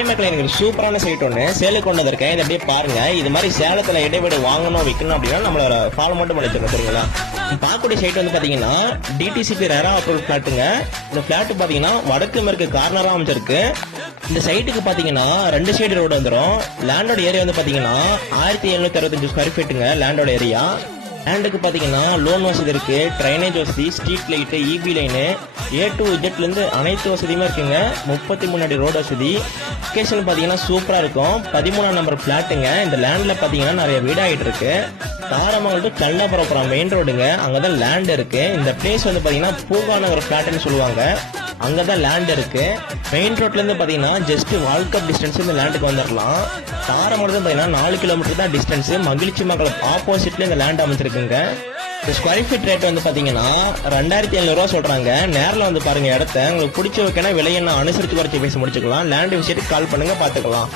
Hi மக்களே, எனக்கு சூப்பரான சைட் ஒன்று சேலுக்கு கொண்டு வந்திருக்கேன். இதை அப்படியே பாருங்க. இது மாதிரி சேலத்தில் இடைவெளி வாங்கணும் விற்கணும் அப்படின்னா நம்மளோட ஃபாலோ மட்டும் பண்ணிச்சிருக்கோம். சரிங்களா? பார்க்கக்கூடிய சைட் வந்து பார்த்தீங்கன்னா டிடிசிபி ரேரா அப்ரூவல் ஃபிளாட்டுங்க. இந்த ஃபிளாட் பார்த்தீங்கன்னா வடக்கு மேற்கு கார்னராக அமைச்சிருக்கு. இந்த சைட்டுக்கு பார்த்தீங்கன்னா 2 சைடு ரோடு வந்துடும். லேண்டோட ஏரியா வந்து பார்த்தீங்கன்னா 1765 ஸ்கொயர் ஃபீட்டுங்க லேண்டோட ஏரியா. லேண்டுக்கு பார்த்தீங்கன்னா லோன் வசதி இருக்கு, ட்ரைனேஜ் வசதி, street light, EB line, A to Z அனைத்து வசதியுமே இருக்குங்க. 33 அடி ரோடு வசதி. லொகேஷன் பார்த்தீங்கன்னா சூப்பராக இருக்கும். 13ஆம் நம்பர் ஃபிளாட்டுங்க. இந்த லேண்டில் பார்த்தீங்கன்னா நிறைய வீடாகிட்டு இருக்கு. தாரமங்கலம் டு கல்லபுரம் மெயின் ரோடுங்க. அங்கே தான் லேண்ட் இருக்கு. இந்த பிளேஸ் வந்து பார்த்தீங்கன்னா பூங்கா நகர் ஃபிளாட்னு சொல்லுவாங்க. அங்கே தான் லேண்ட் இருக்கு. மெயின் ரோட்லேருந்து பார்த்தீங்கன்னா ஜஸ்ட் வால்கப் டிஸ்டன்ஸ் இந்த லேண்டுக்கு வந்துடலாம். தாரமங்கலத்துல பார்த்தீங்கன்னா 4 கிலோமீட்டர் தான் டிஸ்டன்ஸ். மகிழ்ச்சி மங்கலம் ஆப்போசிட்ல இந்த லேண்ட் அமைச்சிருக்குங்க. இந்த ஸ்கொயர் ஃபீட் ரேட் வந்து பார்த்தீங்கன்னா 2700 சொல்றாங்க. நேரில் வந்து பாருங்க இடத்த. உங்களுக்கு பிடிச்ச வைக்கனா விலையை அனுசரித்து குறைச்சி பேசி முடிச்சுக்கலாம். லேண்ட் விஷயத்துக்கு கால் பண்ணுங்க, பார்த்துக்கலாம்.